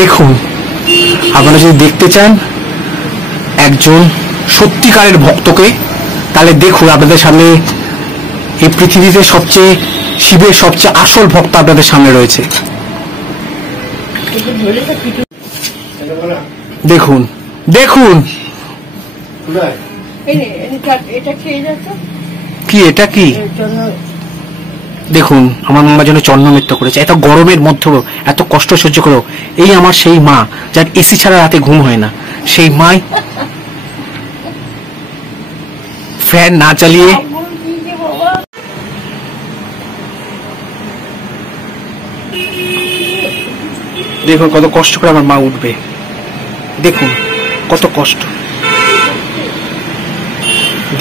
দেখুন, আপনারা যদি দেখতে চান একজন সত্যিকারের ভক্তকে, তাহলে দেখুন আপনাদের সামনে এই পৃথিবীতে সবচেয়ে শিবের সবচেয়ে আসল ভক্ত আপনাদের সামনে রয়েছে। দেখুন দেখুন কি এটা কি দেখুন, আমার মামার জন্য চন্দ্রমিত্র করেছে, এত গরমের মধ্যেও এত কষ্ট সহ্য করেও। এই আমার সেই মা যার এসি ছাড়া রাতে ঘুম হয় না, সেই মাই ফ্যান না চালিয়ে দেখুন কত কষ্ট করে আমার মা উঠবে। দেখুন কত কষ্ট,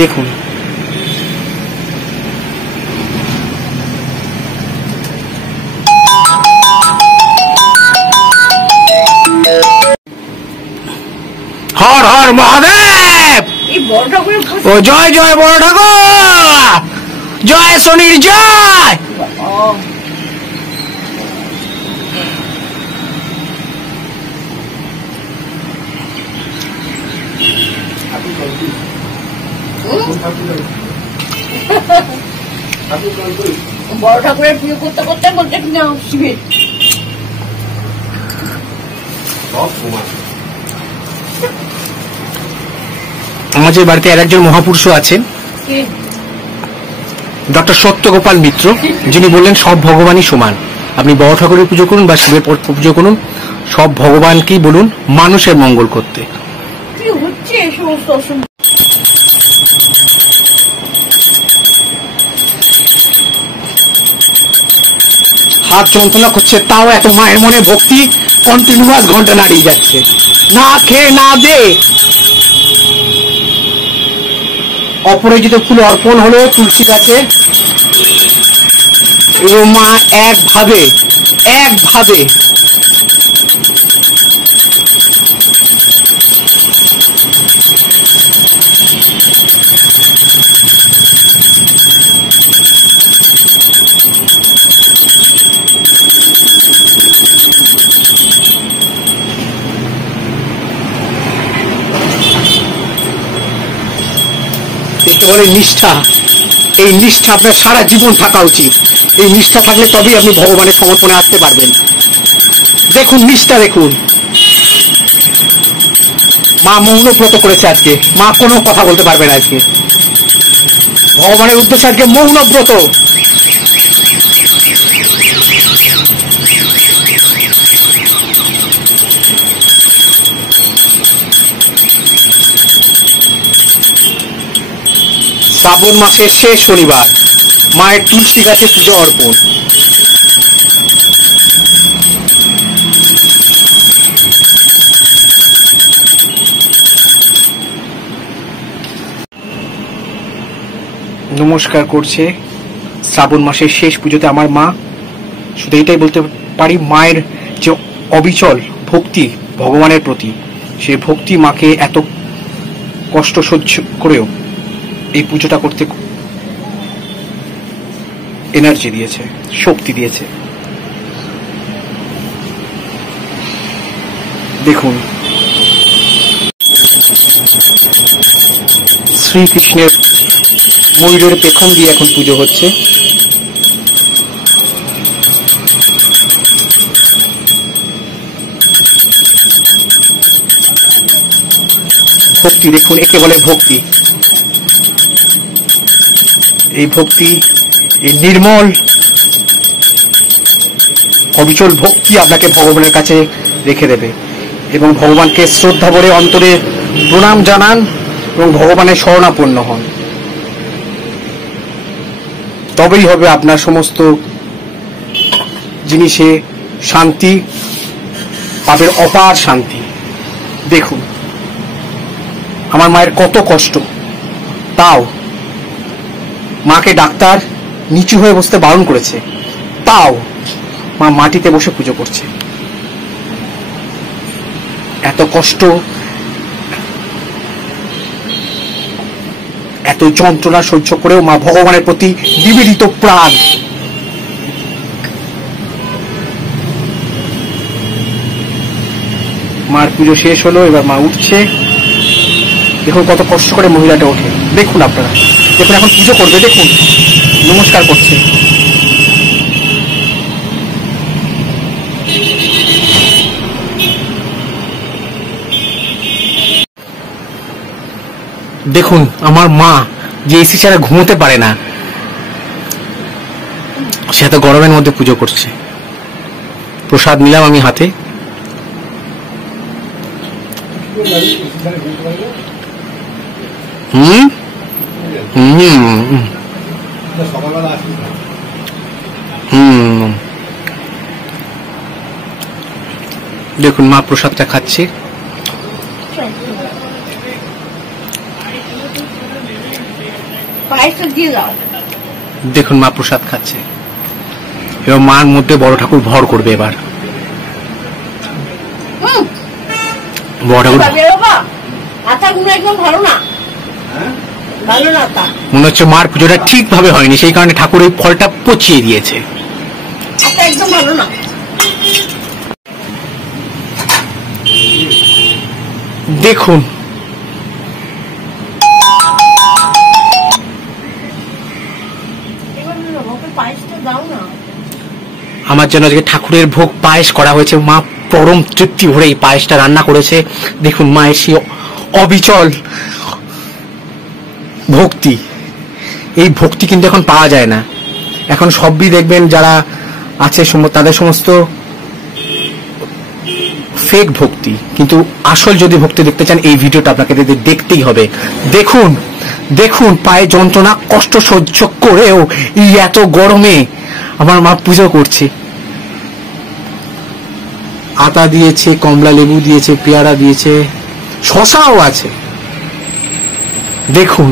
দেখুন হর হর মহাদেব, ও জয় জয় বড় ঠাকুর, জয় শনির জয়। বড় ঠাকুরের প্রিয় করতে করতে বলতে কিনা শিবের আমাদের বাড়িতে আর একজন মহাপুরুষ আছেন, ডক্টর সত্যগোপাল মিত্র, যিনি বললেন সব ভগবানই সমান। আপনি বড় ঠাকুরের পুজো করুন বা শিবের পুজো করুন, সব ভগবানকেই বলুন মানুষের মঙ্গল করতে। কি হচ্ছে এই সমস্ত অসম্ভব। হাত যন্ত্রণা করছে, তাও এত মায়ের মনে ভক্তি, কন্টিনিউয়াস ঘন্টা নাড়িয়ে যাচ্ছে, না খেয়ে না দে। অপরাজিত ফুল অর্পণ হলো তুলসী গাছে, এবং মা একভাবে বলে নিষ্ঠা। এই নিষ্ঠা আপনার সারা জীবন থাকা উচিত। এই নিষ্ঠা থাকলে তবেই আপনি ভগবানের সমর্পণে আসতে পারবেন। দেখুন নিষ্ঠা, দেখুন মা মৌনব্রত করেছে আজকে, মা কোনো কথা বলতে পারবে না আজকে, ভগবানের উদ্দেশ্যে আজকে মৌনব্রত। শ্রাবণ মাসের শেষ শনিবার, মায়ের তুলসী গাছে পুজো অর্পণ। নমস্কার করছে শ্রাবণ মাসের শেষ পুজোতে আমার মা। শুধু এটাই বলতে পারি, মায়ের যে অবিচল ভক্তি ভগবানের প্রতি, সেই ভক্তি মাকে এত কষ্ট সহ্য করেও এই পুজোটা করতে এনার্জি দিয়েছে, শক্তি দিয়েছে। দেখুন শ্রীকৃষ্ণের ময়ূরের পেখম দিয়ে এখন পুজো হচ্ছে। ভক্তি দেখুন, একে বলে ভক্তি। এই ভক্তি, এই নির্মল অবিচল ভক্তি আপনাকে ভগবানের কাছে রেখে দেবে, এবং ভগবানকে শ্রদ্ধা ভরে অন্তরে প্রণাম জানান এবং ভগবানের শরণাপন্ন হন। তবেই হবে আপনার সমস্ত জিনিসে শান্তি পাবেন, অপার শান্তি। দেখুন আমার মায়ের কত কষ্ট, তাও মাকে ডাক্তার নিচু হয়ে বসতে বারণ করেছে, তাও মা মাটিতে বসে পুজো করছে। এত কষ্ট, এত যন্ত্রণা সহ্য করেও মা ভগবানের প্রতি নিবেদিত প্রাণ। মার পুজো শেষ হলো, এবার মা উঠছে। দেখুন কত কষ্ট করে মহিলাটা ওঠে, দেখুন আপনারা, দেখুন এখন পুজো করবে, দেখুন নমস্কার করছে। দেখুন আমার মা যে এসি ছাড়া ঘুমোতে পারে না, সে এত গরমের মধ্যে পুজো করছে। প্রসাদ নিলাম আমি হাতে। দেখুন মা প্রসাদটা খাচ্ছে। দেখুন মা প্রসাদ খাচ্ছে। এবার মার মধ্যে বড় ঠাকুর ভর করবে। এবার বড় ঠাকুর মনে হচ্ছে মার পুজোটা ঠিকভাবে হয়নি, সেই কারণে ঠাকুর এই ফলটা পচিয়ে দিয়েছে। দেখুন আমার জন্য আজকে ঠাকুরের ভোগ পায়েস করা হয়েছে। মা পরম তৃপ্তি ভরে এই পায়েসটা রান্না করেছে। দেখুন মায়ের সেই অবিচল ভক্তি, এই ভক্তি কিন্তু এখন পাওয়া যায় না। এখন সবই দেখবেন যারা আছে তাদের সমস্ত ফেক ভক্তি, কিন্তু আসল যদি ভক্তি দেখতে চান এই ভিডিওটা আপনাকে দেখতেই হবে। দেখুন দেখুন পায়ে যন্ত্রণা কষ্ট সহ্য করেও এই এত গরমে আমার মা পুজো করছে। আতা দিয়েছে, কমলা লেবু দিয়েছে, পেয়ারা দিয়েছে, শশাও আছে। দেখুন